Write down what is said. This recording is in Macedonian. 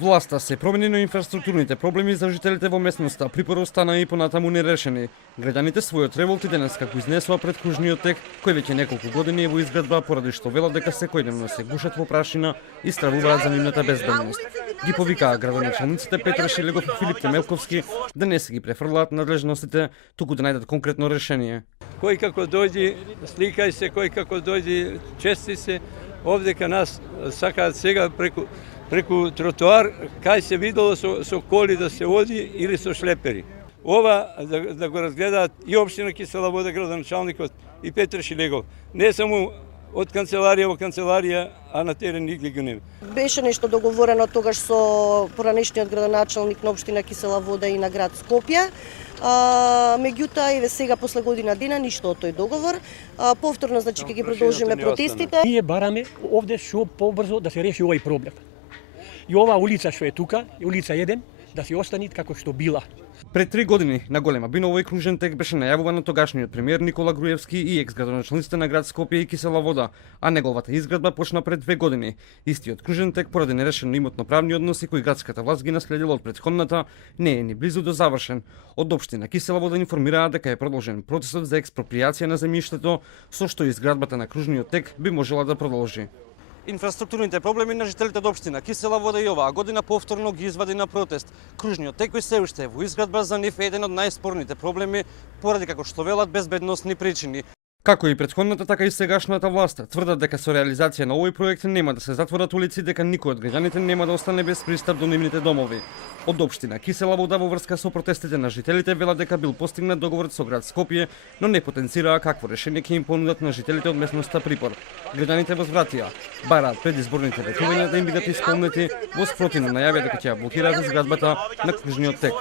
Власта се промени, но инфраструктурните проблеми за жителите во местноста припоро остана и понатаму нерешени. Граѓаните својот револт и денес како изнесува пред кружниот тек, кој веќе неколку години е во изградба поради што велат дека секојдневно се гушат во прашина и стравуваат за нивната безбедност. Ги повикаа градоначалниците Петар Шилегов и Филип Темелковски да не се ги префрлаат надлежностите, туку да најдат конкретно решение. Кој како дојди, сликај се, кој како дојди, чести се. Овде ка нас сакаат сега преку тротоар, кај се видело со коли да се оди или со шлепери. Ова да го разгледаат и општина Кисела Вода, градоначалникот и Петар Шилегов. Не само од канцеларија во канцеларија, а на терен нигде го нема. Беше нешто договорено тогаш со поранешниот градоначалник на општина Кисела Вода и на град Скопје. Меѓутоа, еве сега после година дена ништо од тој договор. Повторно, значи, ќе ги продолжиме протестите. Ние бараме овде што побрзо да се реши овој проблем. И ова улица што е тука, улица 1, да се остани како што била. Пред 3 години на Голема Бина овој кружен тек беше најавуван од тогашниот премиер Никола Груевски и екс-градоначалниците на град Скопје и Кисела Вода, а неговата изградба почна пред 2 години. Истиот кружен тек поради нерешени имотно-правни односи кои градската власт ги наследила од претходната, не е ни близу до завршен. Од општина Кисела Вода информираа дека е продолжен процесот за експроприација на земјиштето, со што изградбата на кружниот тек би можела да продолжи. Инфраструктурните проблеми на жителите од општина Кисела Вода и оваа година повторно ги извади на протест. Кружниот тек кој се уште е во изградба, за нив е еден од најспорните проблеми поради како што велат безбедносни причини. Како и претходната, така и сегашната власт тврдат дека со реализација на овој проект нема да се затворат улици, дека никој од граѓаните нема да остане без пристап до нивните домови. Од општина Кисела Вода во врска со протестите на жителите велат дека бил постигнат договор со град Скопје, но не потенцираа какво решение ќе им понудат на жителите од местноста Припор. Граѓаните возвратија бараат предизборните ветувања да им бидат исполнети, во спротивно најавија дека ќе ја блокираат изградбата на кружниот тек.